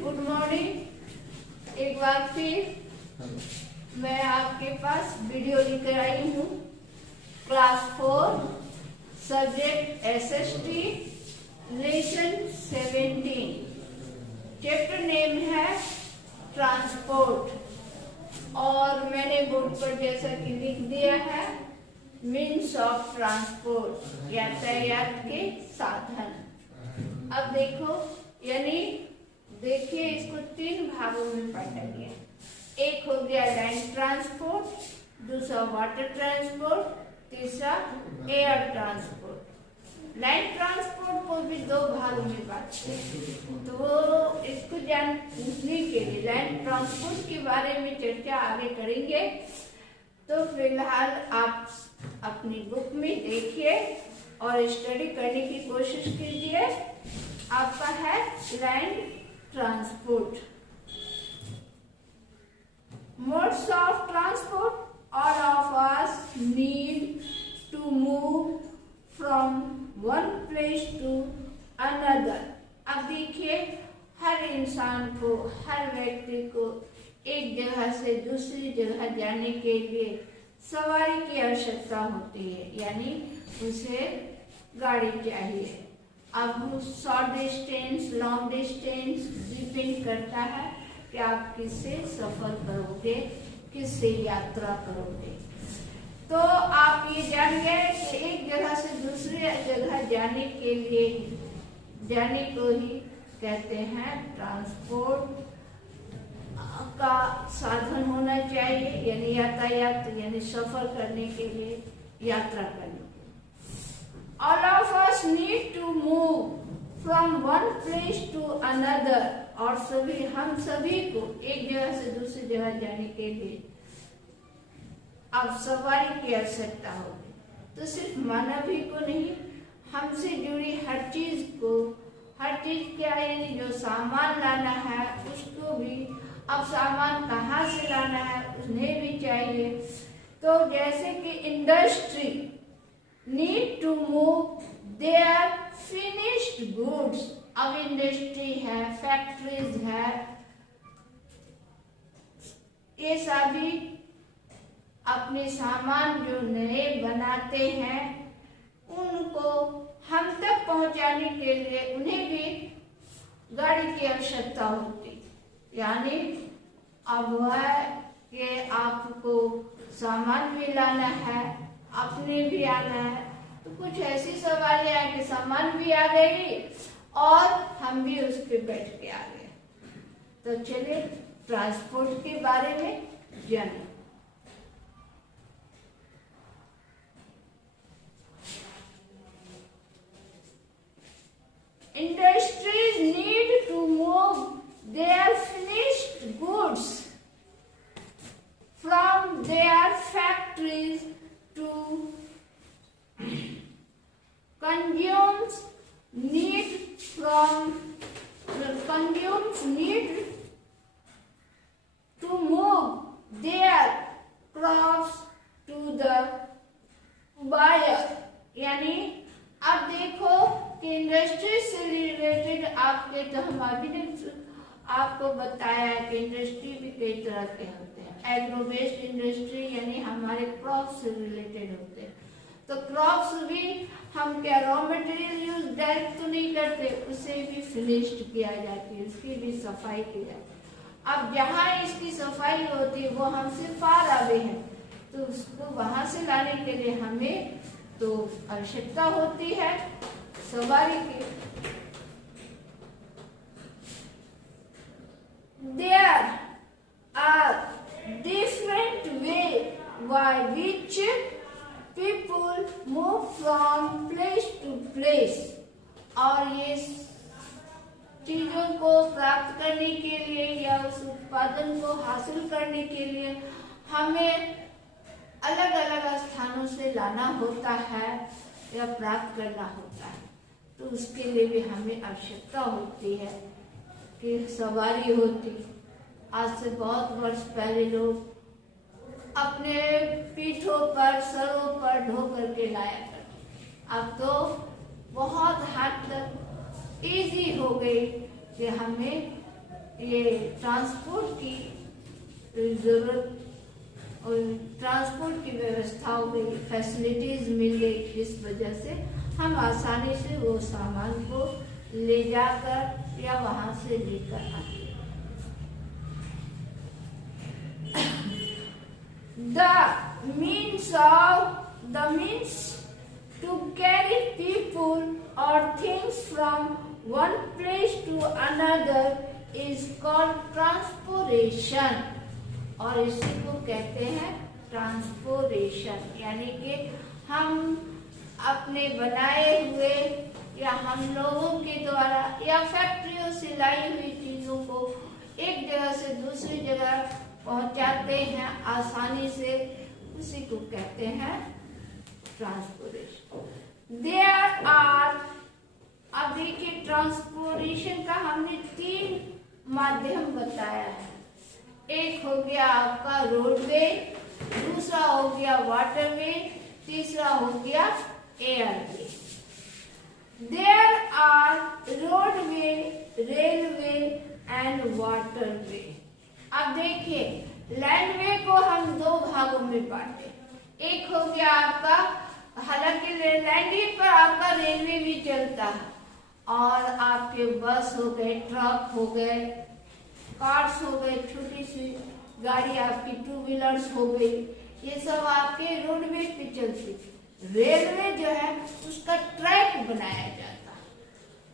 Good morning. एक बार फिर मैं आपके पास वीडियो लेकर आई हूँ। Class 4 subject SST lesson 17। Chapter name है ट्रांसपोर्ट और मैंने बोर्ड पर जैसा कि लिख दिया है मीन्स ऑफ ट्रांसपोर्ट, यातायात के साधन। अब देखो, यानी देखिए इसको 3 भागों में बांटा गया। एक हो गया लैंड ट्रांसपोर्ट, दूसरा वाटर ट्रांसपोर्ट, तीसरा एयर ट्रांसपोर्ट। लैंड ट्रांसपोर्ट को भी 2 भागों में बांटते हैं। तो इसको जानने के लिए लैंड ट्रांसपोर्ट के बारे में चर्चा आगे करेंगे। तो फिलहाल आप अपनी बुक में देखिए और स्टडी करने की कोशिश कीजिए। आपका है land transport. Modes of transport, all of us need to move from one place to another। अब देखिए, हर इंसान को, हर व्यक्ति को एक जगह से दूसरी जगह जाने के लिए सवारी की आवश्यकता होती है, यानी उसे गाड़ी चाहिए। अब short distance, long distance depend करता है कि आप किससे सफर करोगे, किससे यात्रा करोगे। तो आप ये जान गए कि एक जगह से दूसरी जगह जाने के लिए, जाने को ही कहते हैं ट्रांसपोर्ट का साधन होना चाहिए, यानी यातायात, यानी सफर करने के लिए, यात्रा करने के लिए। All of us need to move from one place to another। और हम सभी को एक जगह से दूसरी जगह जाने के लिए अब सवारी की आवश्यकता होगी। तो सिर्फ मानव ही को नहीं, हमसे जुड़ी हर चीज को, हर चीज क्या, यानी जो सामान लाना है उसको भी, अब सामान कहाँ से लाना है उन्हें भी चाहिए। तो जैसे कि industry need to move their finished goods. अब इंडस्ट्री है, फैक्ट्रीज है, ये सभी अपने सामान जो नए बनाते हैं उनको हम तक पहुंचाने के लिए उन्हें भी गाड़ी की आवश्यकता होती। यानी अब है कि आपको सामान भी लाना है, अपने भी आना है, तो कुछ ऐसी सवारी है कि सामान भी आ गई और हम भी उसके बैठ के आ गए। तो चलिए ट्रांसपोर्ट के बारे में जानें। Industries need to move their finished goods from their factories to consumers need to move their crops to the buyer। यानी अब देखो कि इंडस्ट्री से रिलेटेड आपके, तो हम अभी ने आपको बताया कि इंडस्ट्री भी कई तरह के होते हैं। एग्रो बेस्ड इंडस्ट्री यानी हमारे क्रॉप से रिलेटेड होते हैं। तो क्रॉप्स भी हम क्या रॉ मटेरियल यूज डायरेक्ट तो नहीं करते, उसे भी फिनिश्ड किया जाती है, उसकी भी सफाई की जाती है। अब जहाँ इसकी सफाई होती है वो हमसे फार आवे है, तो उसको वहां से लाने के लिए हमें तो आवश्यकता होती है सवारी की। There are different ways by which people move from place to place। और ये चीजों को प्राप्त करने के लिए या उस उत्पादन को हासिल करने के लिए हमें अलग अलग स्थानों से लाना होता है या प्राप्त करना होता है। तो उसके लिए भी हमें आवश्यकता होती है कि सवारी होती। आज से बहुत वर्ष पहले लोग अपने पीठों पर, सरों पर ढो करके लाया करते। अब तो बहुत हद तक इजी हो गई कि हमें ये ट्रांसपोर्ट की जरूरत और ट्रांसपोर्ट की व्यवस्था हो गई, फैसिलिटीज मिल गई, जिस वजह से हम आसानी से वो सामान को ले जाकर या वहां से लेकर आते। The means to carry people or things from one place to another is called transportation, और इसी को कहते हैं ट्रांसपोर्टेशन। यानी कि हम अपने बनाए हुए या हम लोगों के द्वारा या फैक्ट्रियों से लाई हुई चीजों को एक जगह से दूसरी जगह पहुंचाते हैं आसानी से, उसी को कहते हैं ट्रांसपोर्टेशन। देयर आर, अब देखिए ट्रांसपोर्टेशन का हमने 3 माध्यम बताया है। एक हो गया आपका रोडवे, दूसरा हो गया वाटरवे, तीसरा हो गया airway. There are roadway, railway and waterway. अब देखिए लैंडवे को हम 2 भागों में बांटे। एक हो गया आपका, हालांकि लैंडवे पर आपका रेलवे भी चलता है, और आपके बस हो गए, ट्रक हो गए, कार्स हो गए, छोटी सी गाड़ी आपकी 2 व्हीलर्स हो गई, ये सब आपके रोडवे पे चलती। रेलवे जो है उसका ट्रैक बनाया जाता है,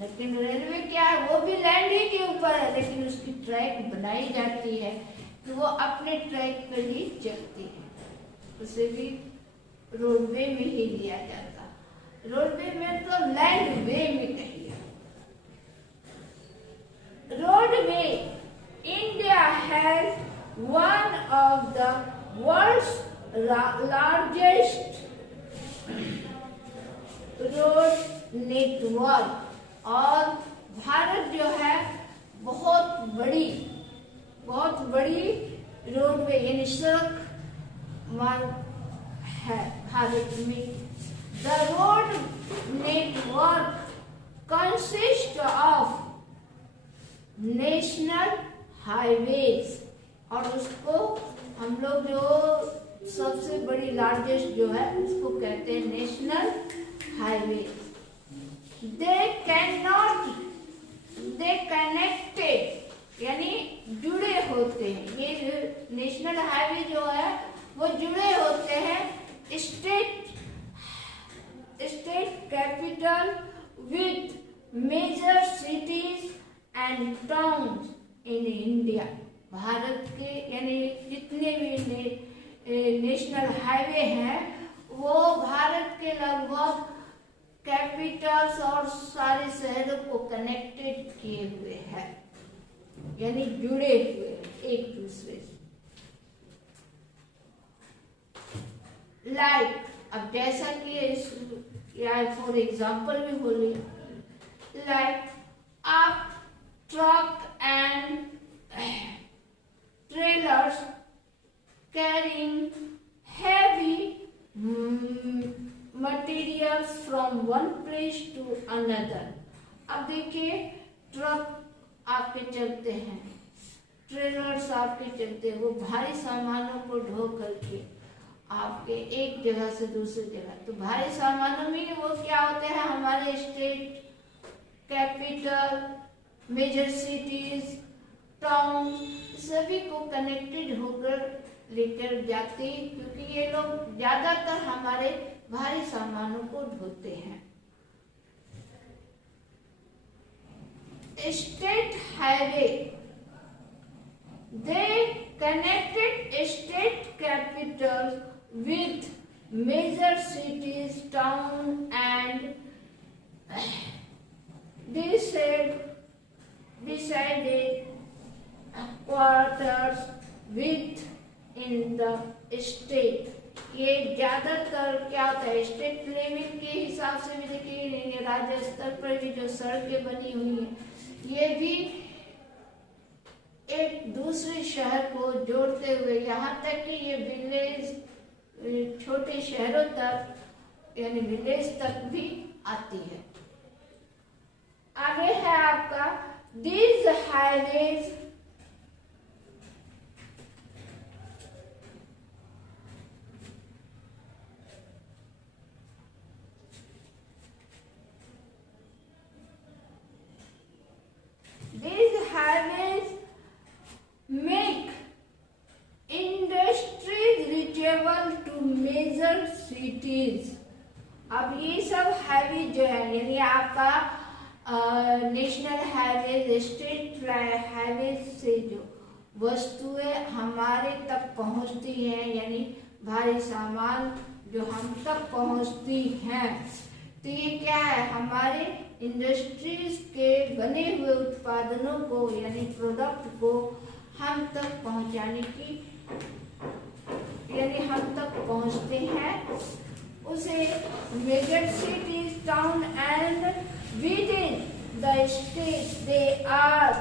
लेकिन रेलवे क्या है, वो भी लैंड ही के ऊपर है, लेकिन उसकी ट्रैक बनाई जाती है कि वो अपने ट्रैक पर ही चलती है, उसे भी रोडवे में ही लिया जाता। रोडवे में तो लैंड वे में कहिए। Roadway, India has one of the world's largest road network, और भारत जो है बहुत बड़ी रोडवे यानी सड़क मार्ग है भारत में। The road network consist of national highways, और उसको हम लोग जो सबसे बड़ी लार्जेस्ट जो है उसको कहते हैं नेशनल हाईवेज। दे कनेक्टेड यानी जुड़े होते हैं। ये नेशनल हाईवे जो है वो जुड़े होते हैं state capital with major cities and towns in India. भारत के यानी जितने भी नेशनल हाईवे हैं वो भारत के लगभग कैपिटल्स और सारे शहरों को कनेक्टेड किए हुए हैं, यानी जुड़े हुए एक दूसरे से। लाइक, अब जैसा कि या फॉर एग्जाम्पल भी बोले, लाइक आप truck and trailers carrying heavy materials from one place to another। अब देखिए ट्रक आपके चलते हैं, ट्रेलर्स आपके चलते हैं, वो भारी सामानों को ढो करके आपके एक जगह से दूसरी जगह। तो भारी सामानों में वो क्या होते हैं, हमारे state capital, major cities, town, सभी को कनेक्टेड होकर लेकर जाते हैं, क्योंकि ये लोग ज्यादातर हमारे भारी सामानों को ढोते हैं। State highway, they connected state capital with major cities, town and decided quarters with in the state। ये ज्यादातर क्या होता है, स्टेट लेवल के हिसाब से भी देखिए, राज्य स्तर पर भी जो सड़कें बनी हुई हैं, ये भी एक दूसरे शहर को जोड़ते हुए, यहाँ तक कि ये विलेज, छोटे शहरों तक यानी विलेज तक भी आती है। आगे है आपका, these highways जो है यानी आपका नेशनल हाईवे, स्टेट हाईवे से जो वस्तुएं हमारे तक पहुंचती हैं, यानी भारी सामान जो हम तक पहुंचती हैं, तो ये क्या है, हमारे इंडस्ट्रीज के बने हुए उत्पादनों को यानी प्रोडक्ट को हम तक पहुंचाने की, यानी हम तक पहुंचते हैं, उसे major cities, town and within the state they are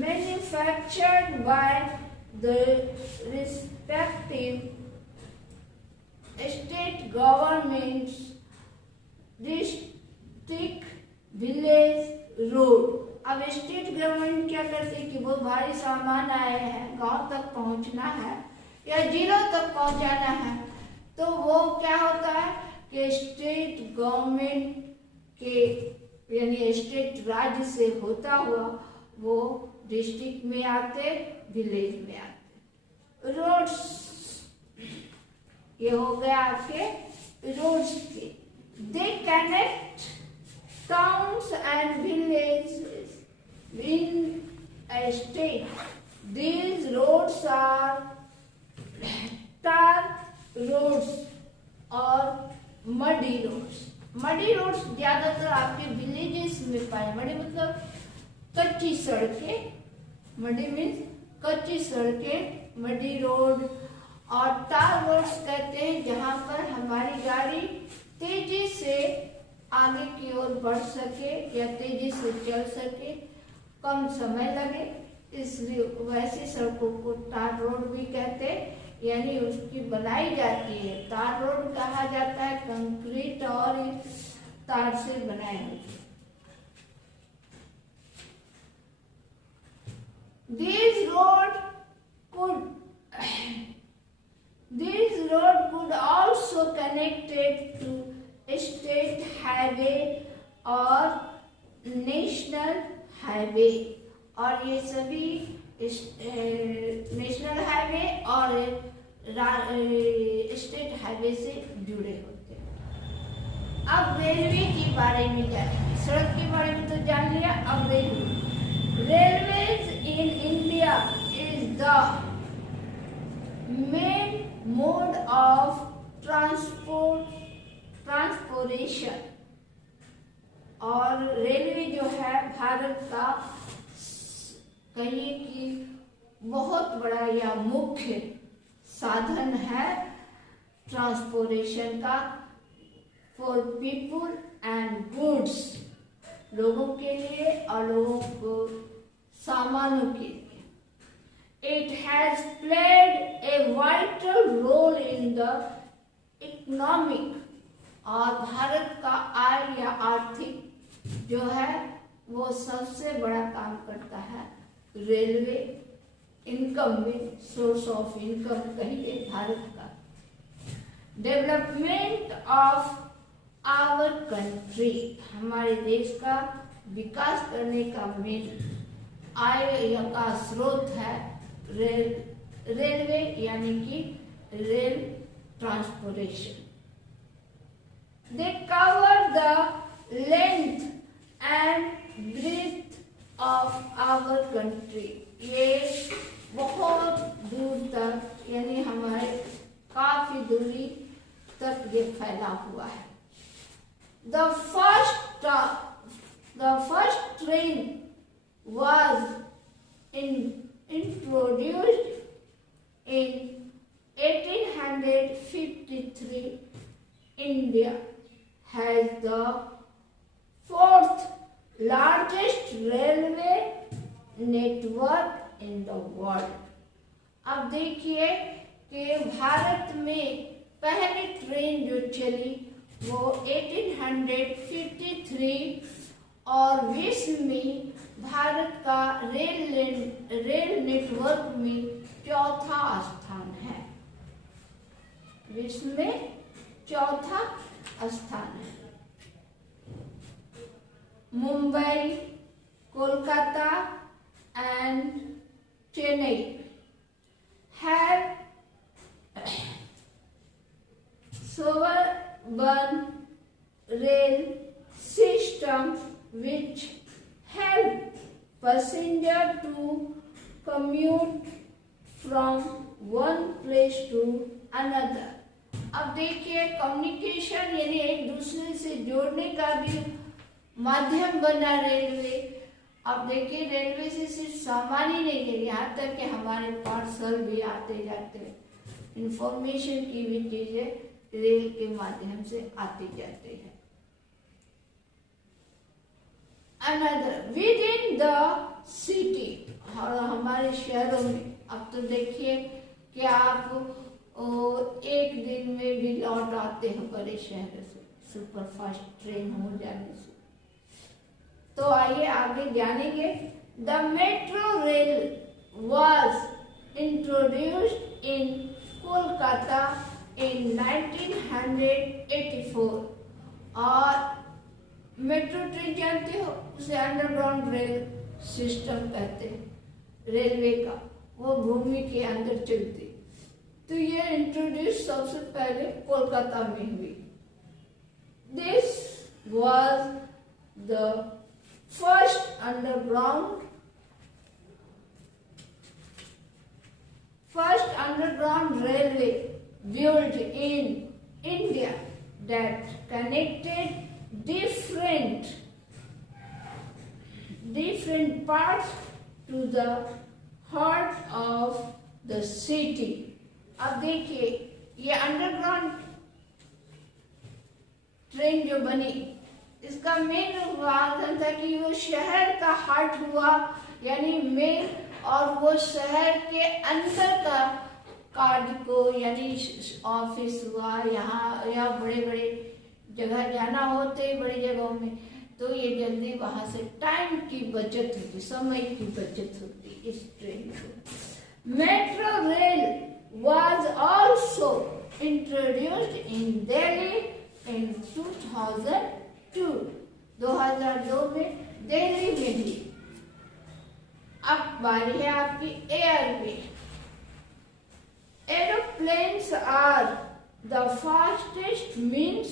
manufactured by the respective state governments, district, village, road. अब स्टेट गवर्नमेंट क्या करती है कि वो भारी सामान आए हैं, गांव तक पहुंचना है या जिलों तक पहुंचाना है, तो वो क्या होता है कि स्टेट गवर्नमेंट के यानी स्टेट राज्य से होता हुआ वो डिस्ट्रिक्ट में आते, विलेज में आते। रोड्स, ये हो गया आपके रोड्स के। They connect towns and villages in a state. These roads are tar roads और muddy roads. मडी रोड्स ज्यादातर आपके विलेजेस में पाए, मडी मतलब कच्ची सड़कें, मडी मीन्स कच्ची सड़कें, मडी रोड, और टार रोड्स कहते हैं जहां पर हमारी गाड़ी तेजी से आगे की ओर बढ़ सके या तेजी से चल सके, कम समय लगे, इसलिए वैसी सड़कों को टार रोड भी कहते हैं, यानी उसकी बनाई जाती है। तार रोड कहा जाता है कंक्रीट और तार से बनाए हुए। These road could also connected to state highway और नेशनल हाईवे, और ये सभी नेशनल हाईवे और स्टेट हाईवे से जुड़े होते हैं। अब रेलवे के बारे में जानिए, सड़क के बारे में तो जान लिया, अब railways in India is the main mode of transportation, और रेलवे जो है भारत का कहिए कि बहुत बड़ा या मुख्य साधन है ट्रांसपोर्टेशन का, फॉर पीपुल एंड गुड्स, लोगों के लिए और लोगों को सामानों के लिए। It has played a vital role in the economic, और भारत का आय या आर्थिक जो है वो सबसे बड़ा काम करता है रेलवे, इनकम में सोर्स ऑफ इनकम कहिए भारत का। डेवलपमेंट ऑफ आवर कंट्री, हमारे देश का विकास करने का मेन आय का स्रोत है रेलवे, यानी कि rail transportation. They cover the length and breadth of our country, ये बहुत दूर तक यानी हमारे काफी दूरी तक ये फैला हुआ है। The first train was introduced in 1853. India has the fourth largest railway network in the world. अब देखिए कि भारत में पहली ट्रेन जो चली वो 1853 और विश्व में भारत का रेल नेटवर्क में चौथा स्थान है, विश्व में चौथा स्थान है। Mumbai, Kolkata and Chennai have suburban rail system which help passenger to commute from one place to another. अब देखिए कम्युनिकेशन यानी एक दूसरे से जोड़ने का भी माध्यम बना रेलवे। अब देखिए रेलवे से सिर्फ सामान ही नहीं है, यहाँ तक कि हमारे पार्सल भी आते जाते हैं, इंफॉर्मेशन की भी चीजें रेल के माध्यम से आते जाते हैं। Another with in the city, और हमारे शहरों में अब तो देखिए कि आप एक दिन में भी लौट आते हैं बड़े शहर से सुपरफास्ट ट्रेन हो जाने से। तो आइए आगे जानेंगे। The metro rail was introduced in Kolkata in 1984। और मेट्रो ट्रेन जानते हो, उसे अंडरग्राउंड रेल सिस्टम कहते हैं रेलवे का, वो भूमि के अंदर चलती। तो ये इंट्रोड्यूस सबसे पहले कोलकाता में हुई। This was the first underground railway built in India that connected different parts to the heart of the city. अब देखिए ये अंडरग्राउंड ट्रेन जो बनी, इसका मेन उद्देश्य था कि वो शहर का हार्ट हुआ यानी मेन, और वो शहर के अंदर का कार्य को यानी ऑफिस हुआ, यहाँ या बड़े बड़े जगह जाना होते बड़ी जगहों में, तो ये जल्दी वहां से टाइम की बचत होती, समय की बचत होती इस ट्रेन को। Metro rail was also introduced in Delhi in 2002। 2002 में दिल्ली में भी। अब बारी है आपकी airway. Aeroplanes are the fastest means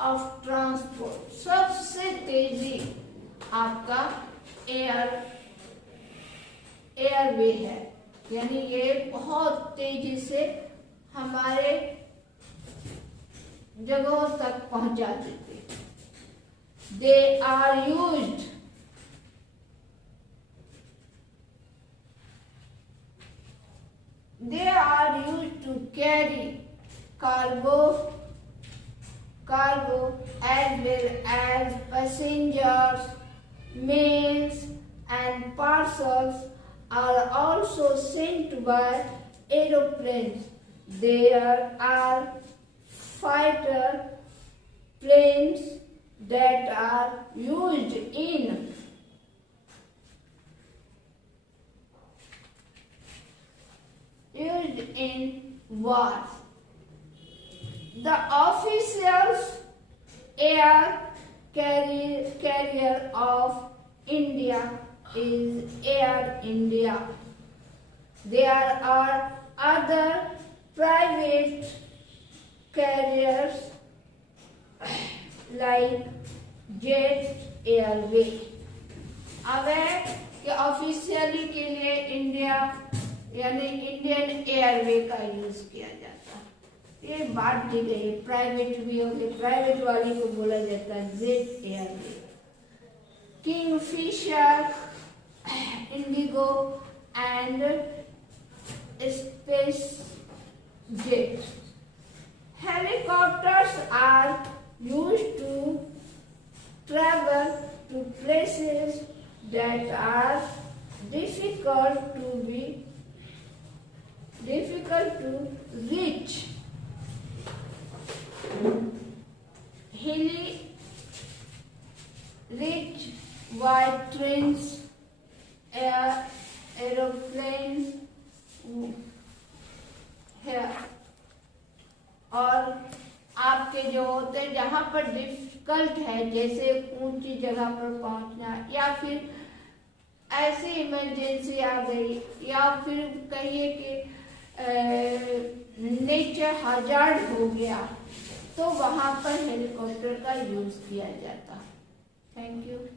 of transport. सबसे तेजी आपका एयरवे है, यानी ये बहुत तेजी से हमारे जगहों तक पहुंचा देते। They are used to carry cargo as well as passengers, mails and parcels are also sent by aeroplanes. There are fighter planes that are used in wars. The official air carrier of India is Air India. There are other private carriers like Jet Airways. अब है कि officially के लिए India यानी Indian airway का use किया जाता है। ये बात दी गई, प्राइवेट भी होगी, प्राइवेट वाली को बोला जाता है Jet airway. Kingfisher, IndiGo and SpiceJet. Helicopters are used to travel to places that are difficult to reach. Hilly, rich, wide trains, aeroplanes है। और आपके जो होते हैं जहाँ पर डिफिकल्ट है, जैसे ऊंची जगह पर पहुंचना, या फिर ऐसी इमरजेंसी आ गई, या फिर कहिए कि नेचर हजार्ड हो गया, तो वहां पर हेलीकॉप्टर का यूज किया जाता। Thank you.